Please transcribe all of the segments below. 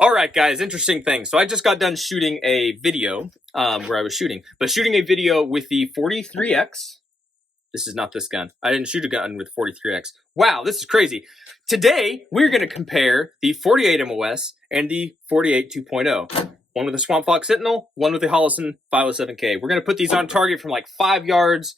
All right, guys, interesting thing. So I just got done shooting a video where I was shooting a video with the 43X. This is not this gun. I didn't shoot a gun with 43X. Wow, this is crazy. Today, we're going to compare the 48 MOS and the 48 2.0. One with the Swamp Fox Sentinel, one with the Hollison 507K. We're going to put these on target from like 5 yards,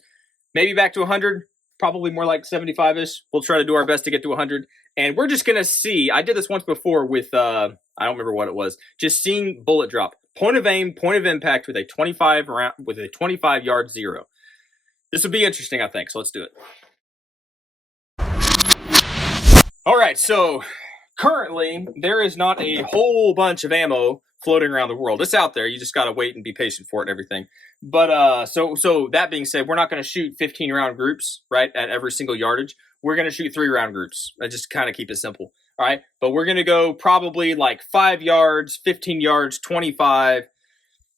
maybe back to 100, probably more like 75-ish. We'll try to do our best to get to 100. And we're just going to see, I did this once before with, I don't remember what it was, just seeing bullet drop. Point of aim, point of impact with a 25 round, with a 25 yard zero. This would be interesting, I think, so let's do it. All right, so currently there is not a whole bunch of ammo floating around the world. It's out there. You just got to wait and be patient for it and everything. But so that being said, we're not going to shoot 15 round groups, right, at every single yardage. We're going to shoot 3 round groups. I just kind of keep it simple. All right, but we're going to go probably like 5 yards, 15 yards, 25,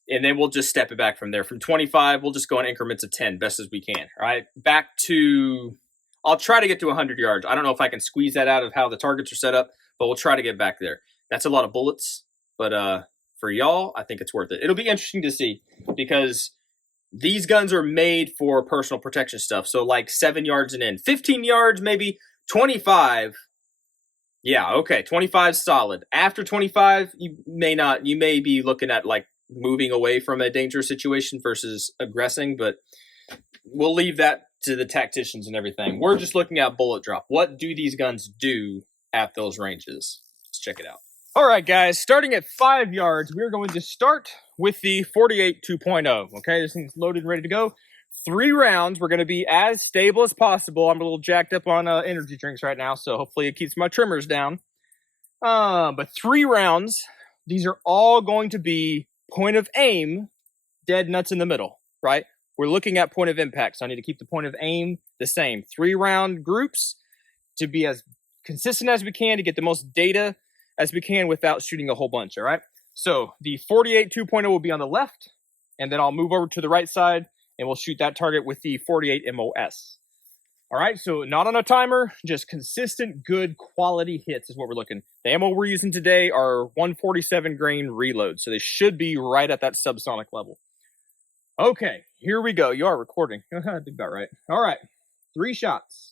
and then we'll just step it back from there. From 25, we'll just go in increments of 10, best as we can. All right, back to, I'll try to get to 100 yards. I don't know if I can squeeze that out of how the targets are set up, but we'll try to get back there. That's a lot of bullets, but for y'all, I think it's worth it. It'll be interesting to see because these guns are made for personal protection stuff. So like 7 yards and in, 15 yards, maybe 25. Yeah, okay, 25 solid. After 25, you may be looking at like moving away from a dangerous situation versus aggressing, but we'll leave that to the tacticians and everything. We're just looking at bullet drop. What do these guns do at those ranges? Let's check it out. All right, guys, starting at 5 yards, we're going to start with the 48 2.0. Okay, this thing's loaded and ready to go. 3 rounds. We're going to be as stable as possible. I'm a little jacked up on energy drinks right now, so hopefully it keeps my tremors down. But 3 rounds. These are all going to be point of aim, dead nuts in the middle, right? We're looking at point of impact, so I need to keep the point of aim the same. 3 round groups to be as consistent as we can to get the most data as we can without shooting a whole bunch, all right? So the 48 2.0 will be on the left, and then I'll move over to the right side, and we'll shoot that target with the 48 MOS. All right, so not on a timer, just consistent, good quality hits is what we're looking. The ammo we're using today are 147 grain reloads, so they should be right at that subsonic level. Okay, here we go. You are recording. I think about right. All right, 3 shots.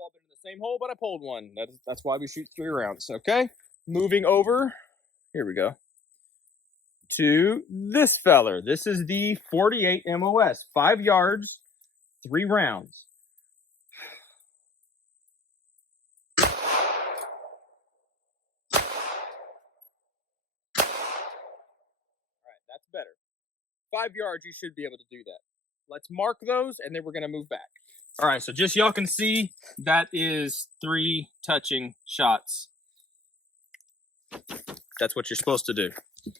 All been in the same hole, but I pulled one. That's why we shoot 3 rounds. Okay, moving over. Here we go to this feller. This is the 48 MOS. 5 yards, 3 rounds. All right, that's better. 5 yards, you should be able to do that. Let's mark those, and then we're gonna move back. All right, so just y'all can see that is 3 touching shots. That's what you're supposed to do.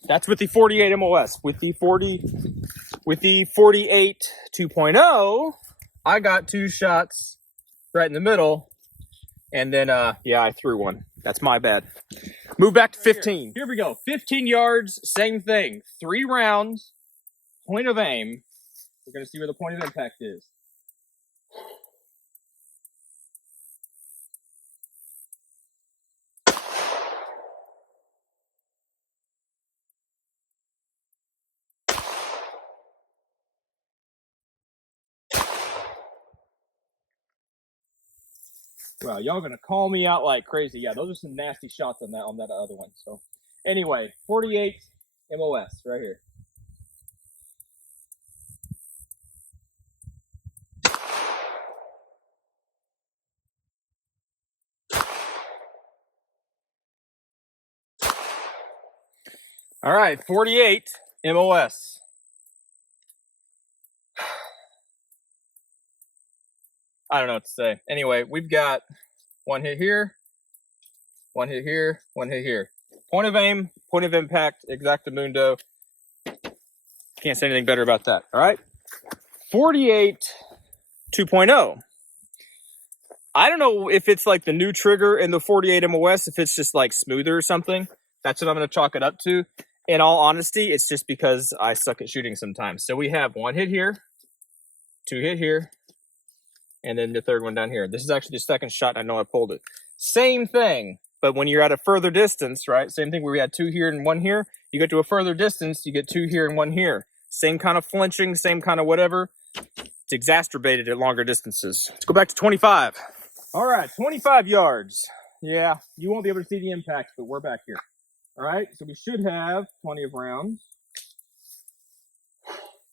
That's with the 48 MOS. With the 48 2.0, I got 2 shots right in the middle, and then yeah, I threw one. That's my bad. Move back to 15. Here we go. 15 yards, same thing. 3 rounds, point of aim. We're gonna see where the point of impact is. Well, y'all gonna call me out like crazy. Yeah, those are some nasty shots on that other one. So anyway, 48 MOS right here. All right, 48 MOS. I don't know what to say. Anyway, we've got 1 hit here, 1 hit here, 1 hit here. Point of aim, point of impact, exactamundo. Can't say anything better about that. All right, 48 2.0. I don't know if it's like the new trigger in the 48 MOS, if it's just like smoother or something. That's what I'm going to chalk it up to. In all honesty, it's just because I suck at shooting sometimes. So we have 1 hit here, 2 hit here, and then the 3rd one down here. This is actually the 2nd shot. I know I pulled it. Same thing, but when you're at a further distance, right? Same thing where we had 2 here and 1 here. You get to a further distance, you get 2 here and 1 here. Same kind of flinching, same kind of whatever. It's exacerbated at longer distances. Let's go back to 25. All right, 25 yards. Yeah, you won't be able to see the impacts, but we're back here. All right, so we should have plenty of rounds.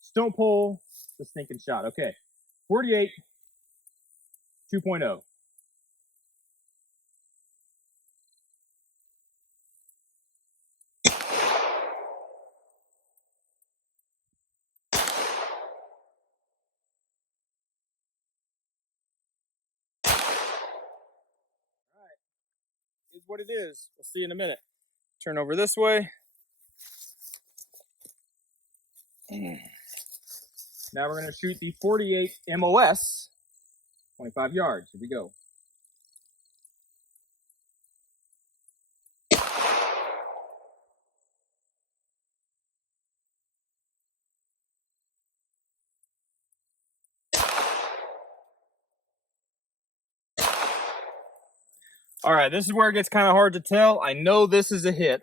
Just don't pull the stinking shot. Okay, 48, 2.0. Is what it is. We'll see in a minute. Turn over this way. Now we're going to shoot the 48 MOS, 25 yards. Here we go. All right, this is where it gets kind of hard to tell. I know this is a hit.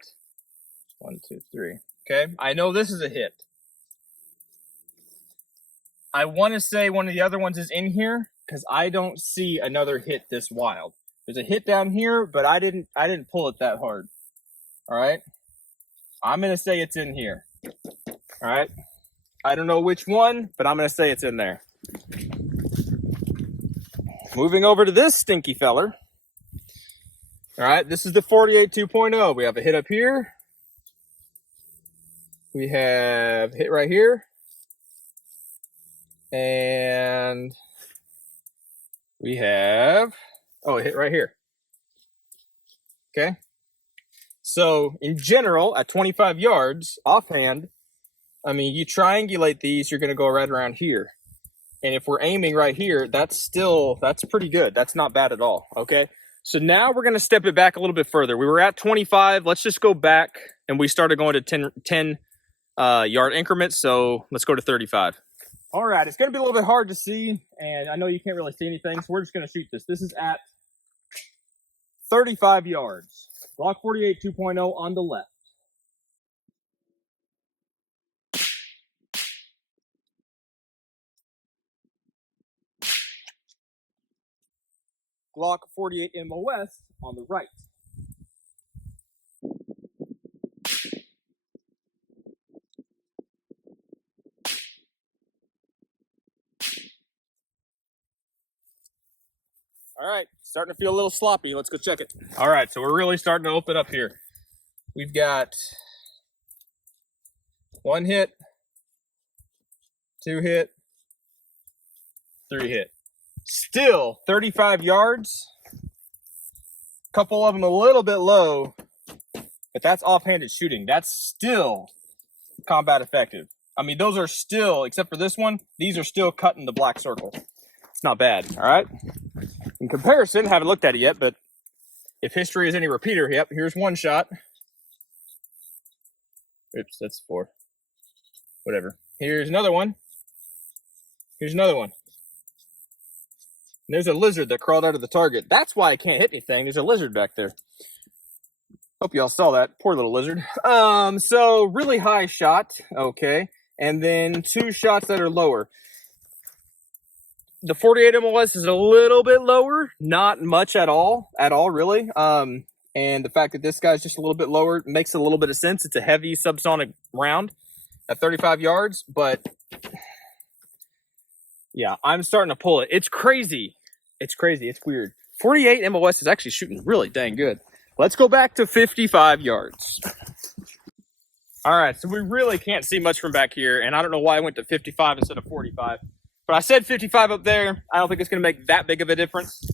1, 2, 3. Okay, I know this is a hit. I want to say one of the other ones is in here because I don't see another hit this wild. There's a hit down here, but I didn't pull it that hard. All right, I'm gonna say it's in here. All right, I don't know which one, but I'm gonna say it's in there. Moving over to this stinky feller. All right, this is the 48 2.0. We have a hit up here. We have hit right here. And we have, a hit right here. Okay. So in general, at 25 yards, offhand, I mean, you triangulate these, you're going to go right around here. And if we're aiming right here, that's pretty good. That's not bad at all. Okay. So now we're going to step it back a little bit further. We were at 25. Let's just go back, and we started going to 10 yard increments. So let's go to 35. All right. It's going to be a little bit hard to see, and I know you can't really see anything. So we're just going to shoot this. This is at 35 yards. Glock 48 2.0 on the left. Glock 48 MOS on the right. All right, starting to feel a little sloppy. Let's go check it. All right, so we're really starting to open up here. We've got 1 hit, 2 hit, 3 hit. Still 35 yards. A couple of them a little bit low, but that's offhanded shooting. That's still combat effective. I mean, those are still, except for this one, these are still cutting the black circle. It's not bad, all right? In comparison, haven't looked at it yet, but if history is any repeater, yep, here's one shot. Oops, that's 4. Whatever. Here's another one. Here's another one. And there's a lizard that crawled out of the target. That's why I can't hit anything. There's a lizard back there. Hope y'all saw that. Poor little lizard. So really high shot. Okay. And then 2 shots that are lower. The 48 MOS is a little bit lower. Not much at all, really. And the fact that this guy's just a little bit lower makes a little bit of sense. It's a heavy subsonic round at 35 yards, but yeah, I'm starting to pull it. It's crazy. It's crazy. It's weird. 48 MOS is actually shooting really dang good. Let's go back to 55 yards. All right, so we really can't see much from back here, and I don't know why I went to 55 instead of 45. But I said 55 up there. I don't think it's going to make that big of a difference.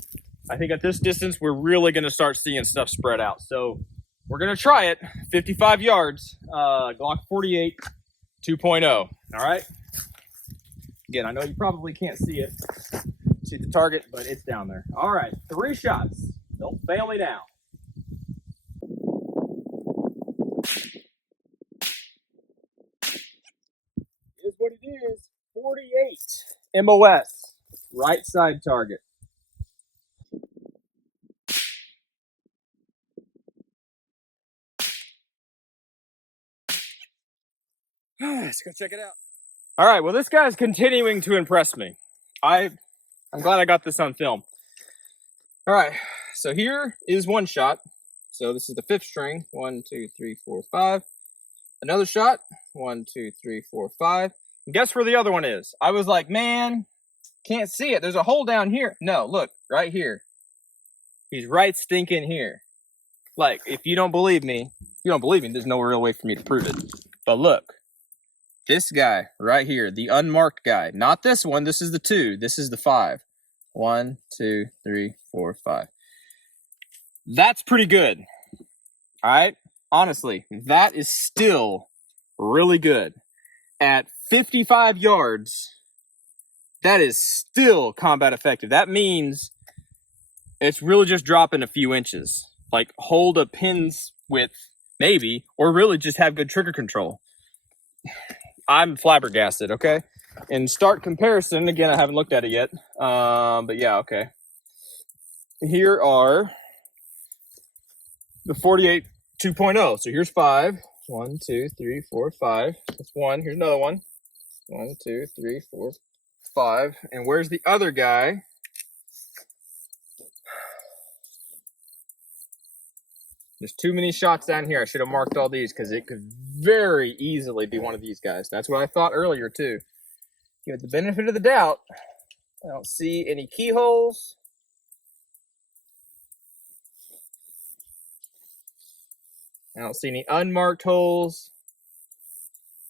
I think at this distance, we're really going to start seeing stuff spread out. So we're going to try it. 55 yards, Glock 48 2.0. All right. Again, I know you probably can't see it, see the target, but it's down there. All right, 3 shots. Don't fail me now. is 48 MOS, right side target. Let's go check it out. All right, well, this guy's continuing to impress me. I'm glad I got this on film. All right, so here is one shot. So this is the 5th string. 1, 2, 3, 4, 5. Another shot. 1, 2, 3, 4, 5. And guess where the other one is? I was like, man, can't see it. There's a hole down here. No, look, right here. He's right stinking here. Like, if you don't believe me, there's no real way for me to prove it. But look, this guy right here, the unmarked guy, not this one. This is the 2. This is the 5. 1, 2, 3, 4, 5. That's pretty good. All right. Honestly, that is still really good. At 55 yards, that is still combat effective. That means it's really just dropping a few inches. Like, hold a pin's width, maybe, or really just have good trigger control. I'm flabbergasted, okay? In stark comparison, again, I haven't looked at it yet, but yeah, okay. Here are the 48 2.0. So here's 5. 1, 2, 3, 4, 5. That's 1. Here's another one. 1, 2, 3, 4, 5. And where's the other guy? There's too many shots down here. I should have marked all these because it could very easily be one of these guys. That's what I thought earlier too. Give it the benefit of the doubt. I don't see any keyholes. I don't see any unmarked holes.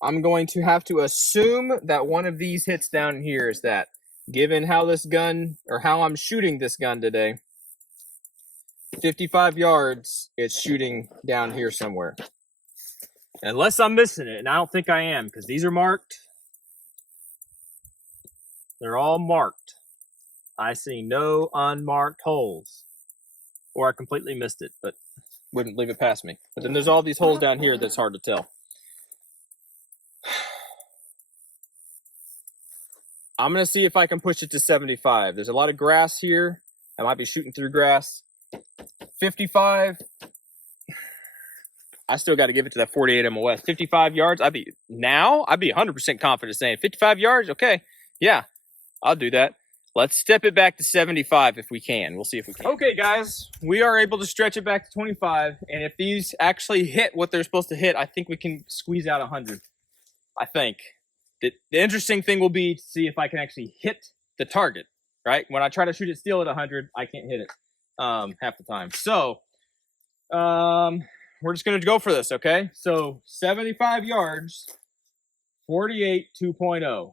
I'm going to have to assume that one of these hits down here is that. Given how this gun, or how I'm shooting this gun today, 55 yards, it's shooting down here somewhere. Unless I'm missing it, and I don't think I am, because these are marked. They're all marked. I see no unmarked holes. Or I completely missed it, but wouldn't leave it past me. But then there's all these holes down here that's hard to tell. I'm going to see if I can push it to 75. There's a lot of grass here. I might be shooting through grass. 55. I still got to give it to that 48 MOS. 55 yards. I'd be 100% confident saying 55 yards. Okay. Yeah, I'll do that. Let's step it back to 75 if we can. We'll see if we can. Okay, guys, we are able to stretch it back to 25. And if these actually hit what they're supposed to hit, I think we can squeeze out 100. I think. The interesting thing will be to see if I can actually hit the target, right? When I try to shoot it still at 100, I can't hit it half the time. So we're just going to go for this, okay? So 75 yards, 48 2.0.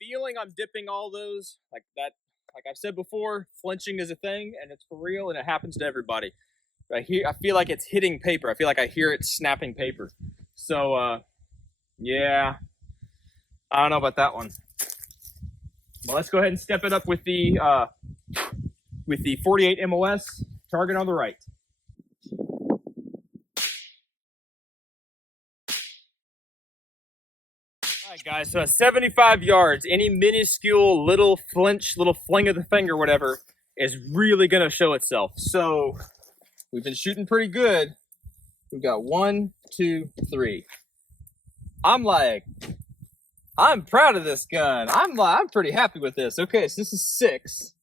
Feeling I'm dipping all those like that. Like I've said before, flinching is a thing, and it's for real, and it happens to everybody. I feel like it's hitting paper. I feel like I hear it snapping paper. So, yeah, I don't know about that one. Well, let's go ahead and step it up with the 48 MOS target on the right. All right, guys, so at 75 yards, any minuscule little flinch, little fling of the finger, whatever, is really going to show itself. So we've been shooting pretty good. We've got 1, 2, 3. I'm proud of this gun. I'm pretty happy with this. Okay, so this is 6.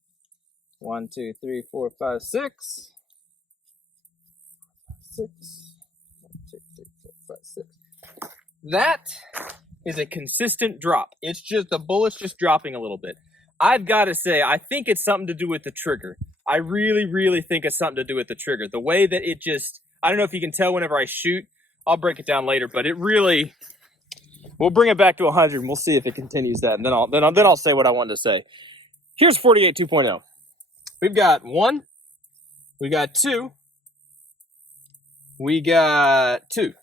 1, 2, 3, 4, 5, 6. 6. 1, 2, 3, 4, 5, 6. That is a consistent drop. It's just the bullet's just dropping a little bit. I've got to say, I think it's something to do with the trigger. I really, really think it's something to do with the trigger. The way that it just, I don't know if you can tell whenever I shoot. I'll break it down later, but it really, we'll bring it back to 100 and we'll see if it continues that. And then I'll say what I wanted to say. Here's 48 2.0. We've got 1, we got 2, we got 2. This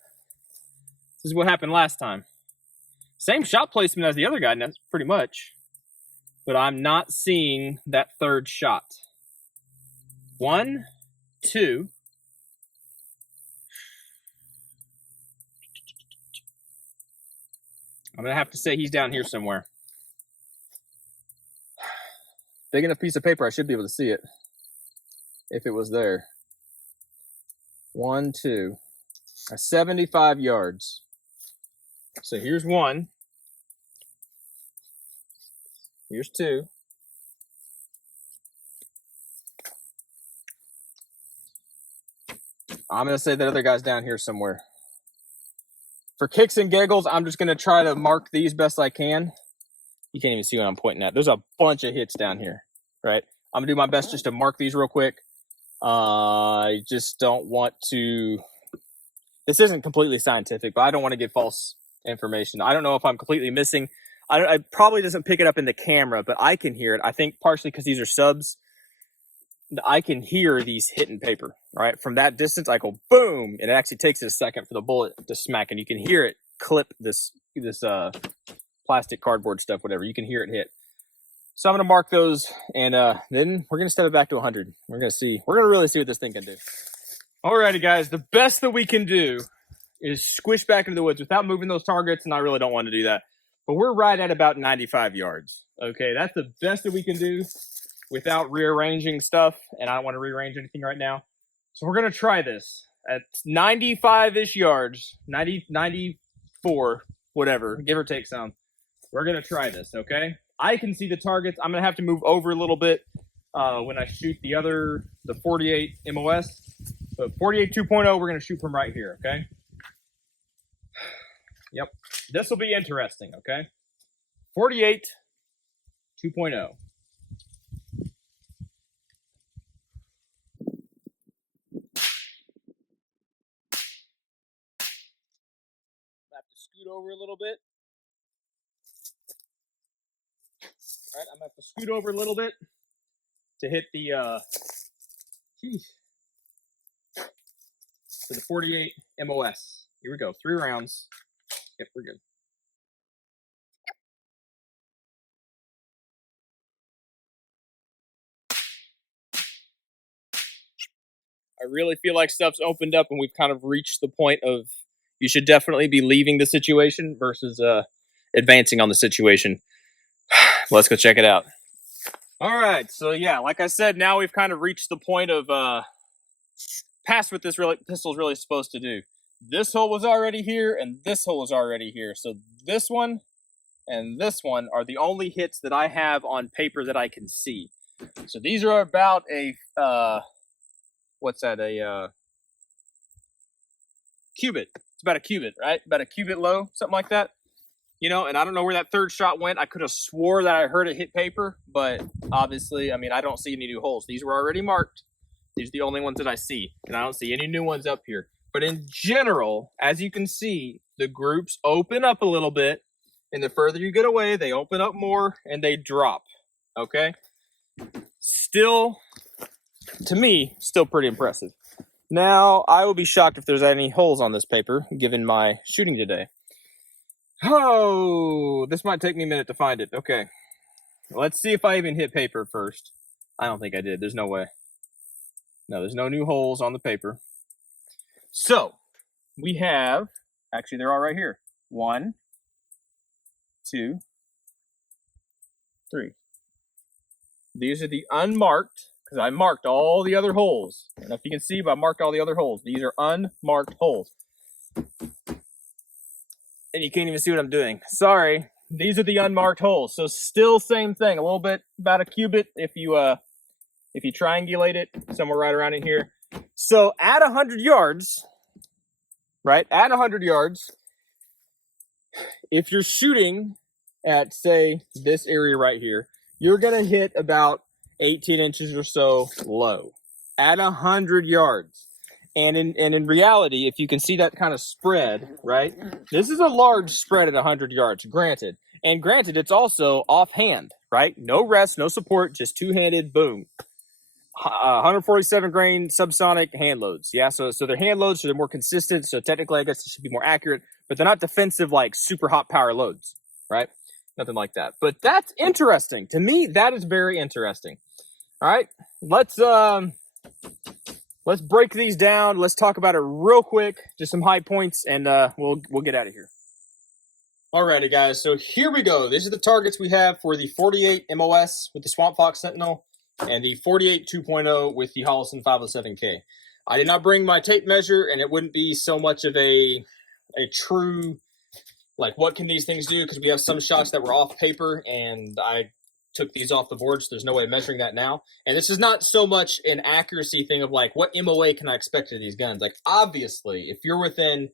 is what happened last time. Same shot placement as the other guy, and that's pretty much. But I'm not seeing that third shot. 1, 2. I'm going to have to say he's down here somewhere. Big enough piece of paper, I should be able to see it if it was there. 1, 2. 75 yards. So here's 1. Here's 2. I'm going to say that other guy's down here somewhere. For kicks and giggles, I'm just going to try to mark these best I can. You can't even see what I'm pointing at. There's a bunch of hits down here, right? I'm going to do my best just to mark these real quick. I just don't want to... This isn't completely scientific, but I don't want to give false information. I don't know if I'm completely missing. I probably doesn't pick it up in the camera, but I can hear it. I think partially because these are subs. I can hear these hitting paper, right? From that distance, I go boom, and it actually takes a second for the bullet to smack, and you can hear it clip this plastic cardboard stuff, whatever. You can hear it hit. So I'm going to mark those, and then we're going to step it back to 100. We're going to see. We're going to really see what this thing can do. Alrighty, guys. The best that we can do is squish back into the woods without moving those targets, and I really don't want to do that. But we're right at about 95 yards. Okay, that's the best that we can do without rearranging stuff, and I don't want to rearrange anything right now. So we're going to try this at 95-ish yards, 90, 94, whatever, give or take some. We're going to try this, okay? I can see the targets. I'm going to have to move over a little bit when I shoot the 48 MOS. But 48 2.0, we're going to shoot from right here, okay? Yep. This will be interesting, okay? 48 2.0. Scoot over a little bit. All right, I'm gonna have to scoot over a little bit to hit the for the 48 MOS. Here we go, 3 rounds. Yep, we're good. I really feel like stuff's opened up and we've kind of reached the point of you should definitely be leaving the situation versus advancing on the situation. Let's go check it out. All right, so yeah, like I said, now we've kind of reached the point of past what this pistol is really supposed to do. This hole was already here, and this hole is already here. So this one and this one are the only hits that I have on paper that I can see. So these are about a what's that? A cubit. It's about a cubit, right? About a cubit low, something like that. You know, and I don't know where that third shot went. I could have swore that I heard it hit paper, but obviously, I mean, I don't see any new holes. These were already marked. These are the only ones that I see, and I don't see any new ones up here. But in general, as you can see, the groups open up a little bit, and the further you get away, they open up more, and they drop, okay? Still, to me, still pretty impressive. Now, I will be shocked if there's any holes on this paper, given my shooting today. Oh, this might take me a minute to find it. Okay. Let's see if I even hit paper first. I don't think I did. There's no way. No, there's no new holes on the paper. So, we have, actually they're all right here. 1, 2, 3. These are the unmarked, because I marked all the other holes. And if you can see, I marked all the other holes. These are unmarked holes. And you can't even see what I'm doing. Sorry. These are the unmarked holes. So still same thing. A little bit, about a cubit if you triangulate it, somewhere right around in here. So at 100 yards, right? At 100 yards, if you're shooting at, say, this area right here, you're going to hit about 18 inches or so low. At 100 yards. And in reality, if you can see that kind of spread, right? This is a large spread at 100 yards, granted. And granted, it's also offhand, right? No rest, no support, just two-handed, boom. 147 grain subsonic hand loads. Yeah, so they're hand loads, so they're more consistent. So technically, I guess it should be more accurate. But they're not defensive like super hot power loads, right? Nothing like that. But that's interesting. To me, that is very interesting. All right, let's let's break these down. Let's talk about it real quick, just some high points, and we'll get out of here. Alrighty, guys. So here we go. These are the targets we have for the 48 MOS with the Swamp Fox Sentinel and the 48 2.0 with the Holliston 507K. I did not bring my tape measure, and it wouldn't be so much of a true, like, what can these things do? Because we have some shots that were off paper, and I took these off the board, so there's no way of measuring that now. And this is not so much an accuracy thing of, like, what MOA can I expect of these guns? Like, obviously, if you're within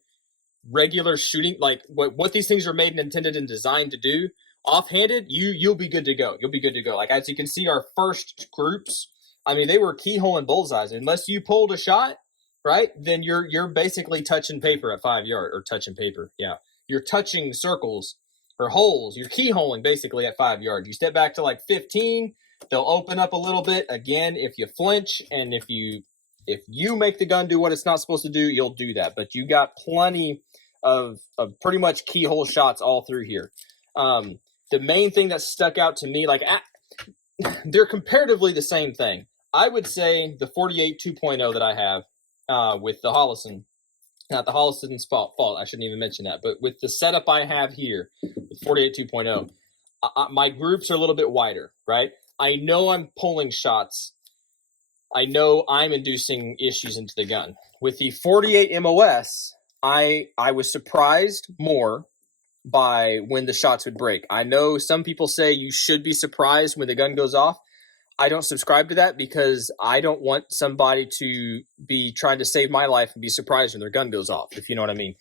regular shooting, like what these things are made and intended and designed to do, offhanded, you'll be good to go. You'll be good to go. Like, as you can see, our first groups, I mean, they were keyhole and bullseyes. Unless you pulled a shot, right, then you're basically touching paper at 5 yards, or touching paper. Yeah, you're touching circles or holes. You're keyholing basically at 5 yards. You step back to like 15, they'll open up a little bit. Again, if you flinch and if you make the gun do what it's not supposed to do, you'll do that. But you got plenty of pretty much keyhole shots all through here. The main thing that stuck out to me, like, they're comparatively the same thing. I would say the 48 2.0 that I have with the Holliston, not the Holliston's fault, I shouldn't even mention that, but with the setup I have here with 48 2.0, my groups are a little bit wider, right? I know I'm pulling shots. I know I'm inducing issues into the gun. With the 48 MOS, I was surprised more by when the shots would break. I know some people say you should be surprised when the gun goes off. I don't subscribe to that because I don't want somebody to be trying to save my life and be surprised when their gun goes off, if you know what I mean.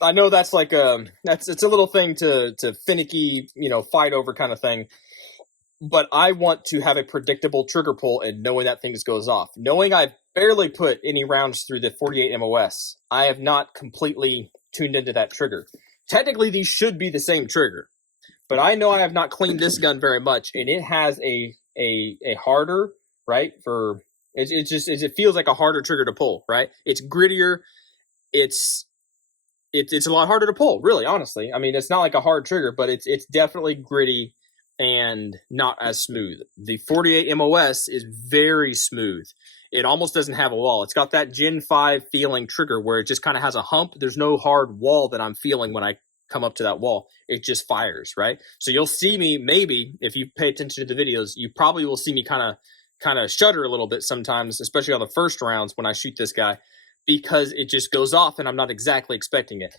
I know that's like it's a little thing to finicky, fight over kind of thing. But I want to have a predictable trigger pull and knowing that things goes off. Knowing I've barely put any rounds through the 48 MOS, I have not completely tuned into that trigger. Technically, these should be the same trigger. But I know I have not cleaned this gun very much, and it has a harder, right? It feels like a harder trigger to pull, right? It's grittier. It's a lot harder to pull, really, honestly. I mean, it's not like a hard trigger, but it's definitely gritty and not as smooth. The 48 MOS is very smooth. It almost doesn't have a wall. It's got that Gen 5 feeling trigger where it just kind of has a hump. There's no hard wall that I'm feeling when I come up to that wall. It just fires, right? So you'll see me, maybe, if you pay attention to the videos, you probably will see me kind of shudder a little bit sometimes, especially on the first rounds when I shoot this guy, because it just goes off and I'm not exactly expecting it.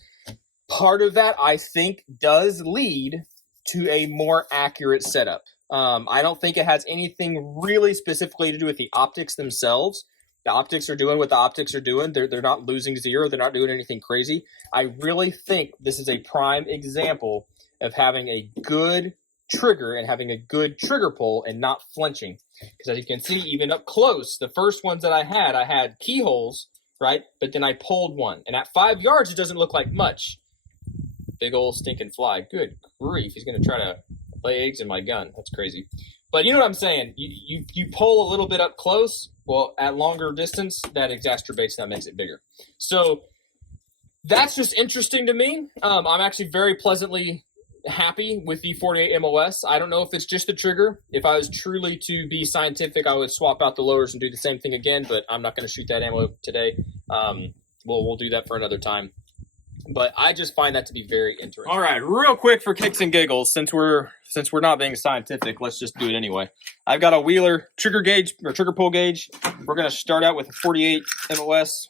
Part of that, I think, does lead to a more accurate setup. I don't think it has anything really specifically to do with the optics themselves. The optics are doing what the optics are doing. They're not losing zero. They're not doing anything crazy. I really think this is a prime example of having a good trigger and having a good trigger pull and not flinching. Because as you can see, even up close, the first ones that I had keyholes, right? But then I pulled one. And at 5 yards, it doesn't look like much. Big old stinking fly. Good grief. He's going to try to lay eggs in my gun. That's crazy. But you know what I'm saying? You pull a little bit up close. Well, at longer distance, that exacerbates, that makes it bigger. So that's just interesting to me. I'm actually very pleasantly happy with the 48 MOS. I don't know if it's just the trigger. If I was truly to be scientific, I would swap out the loaders and do the same thing again, but I'm not going to shoot that ammo today. We'll do that for another time. But I just find that to be very interesting. All right, real quick for kicks and giggles, since we're not being scientific, let's just do it anyway. I've got a Wheeler trigger gauge or trigger pull gauge. We're going to start out with a 48 MOS.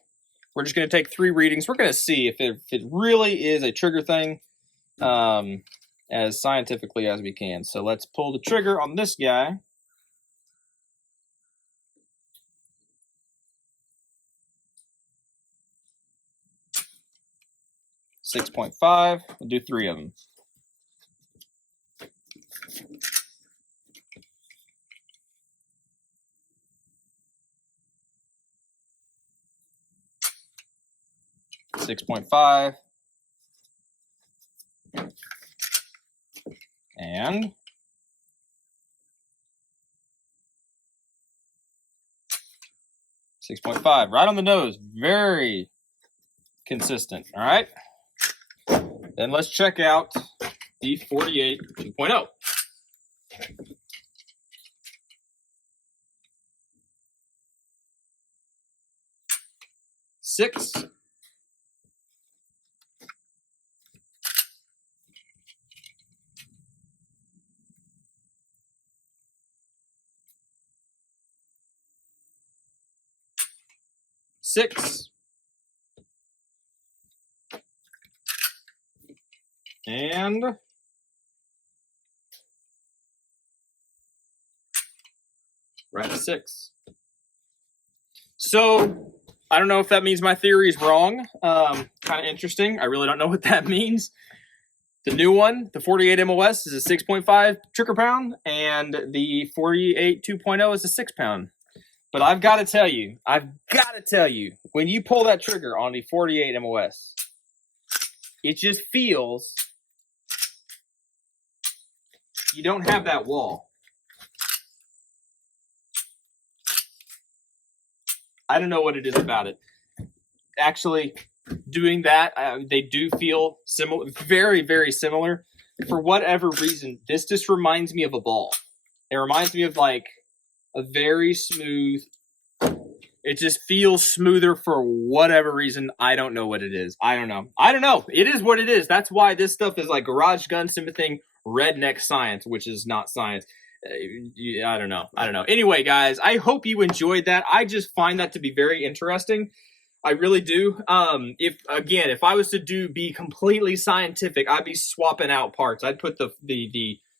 We're just going to take 3 readings. We're going to see if it really is a trigger thing, as scientifically as we can. So let's pull the trigger on this guy. .5. We'll do 3 of them. .5 and 6.5, right on the nose, very consistent. All right. Then let's check out the 48 2.0. 6. And right at 6. So I don't know if that means my theory is wrong. Kind of interesting. I really don't know what that means. The new one, the 48 MOS, is a 6.5 trigger pound, and the 48 2.0 is a 6 pound. But I've got to tell you, when you pull that trigger on the 48 MOS, it just feels, you don't have that wall. I don't know what it is about it. Actually, doing that, they do feel similar, very, very similar. For whatever reason, this just reminds me of a ball. It reminds me of like a very smooth, it just feels smoother for whatever reason. I don't know what it is. I don't know. It is what it is. That's why this stuff is like garage gun thing, redneck science, which is not science. I don't know. Anyway, guys, I hope you enjoyed that. I just find that to be very interesting. I really do. If I was to be completely scientific, I'd be swapping out parts. I'd put the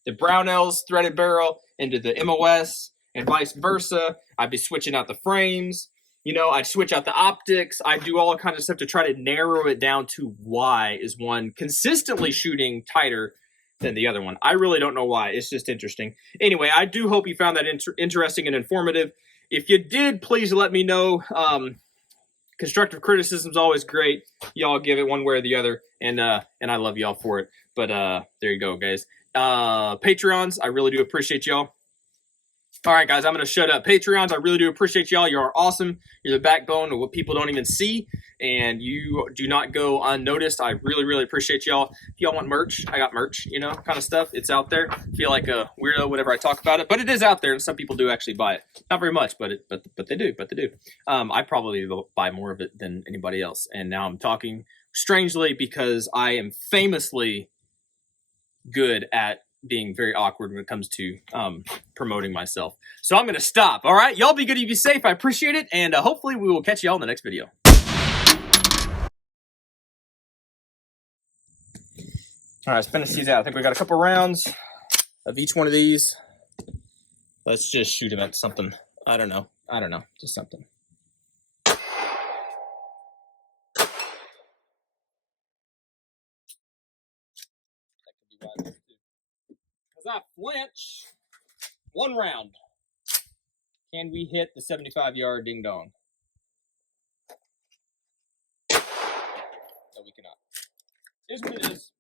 Brownells threaded barrel into the MOS and vice versa. I'd be switching out the frames. I'd switch out the optics. I'd do all kinds of stuff to try to narrow it down to why is one consistently shooting tighter than the other one. I really don't know why. It's just interesting. Anyway, I do hope you found that interesting and informative. If you did, please let me know. Constructive criticism is always great. Y'all give it one way or the other, and I love y'all for it. But there you go, guys. Patreons, I really do appreciate y'all. All right, guys, I'm going to shut up. Patreons, I really do appreciate y'all. You are awesome. You're the backbone of what people don't even see, and you do not go unnoticed. I really, really appreciate y'all. If y'all want merch, I got merch, kind of stuff. It's out there. I feel like a weirdo whenever I talk about it, but it is out there, and some people do actually buy it. Not very much, but they do. I probably buy more of it than anybody else, and now I'm talking strangely because I am famously good at being very awkward when it comes to promoting myself. So I'm going to stop. All right. Y'all be good. You be safe. I appreciate it. And hopefully we will catch y'all in the next video. All right. Spin these out. I think we got a couple rounds of each one of these. Let's just shoot them at something. I don't know. Just something. Because I flinch. 1 round. Can we hit the 75-yard ding dong? No, we cannot. Here's what it is.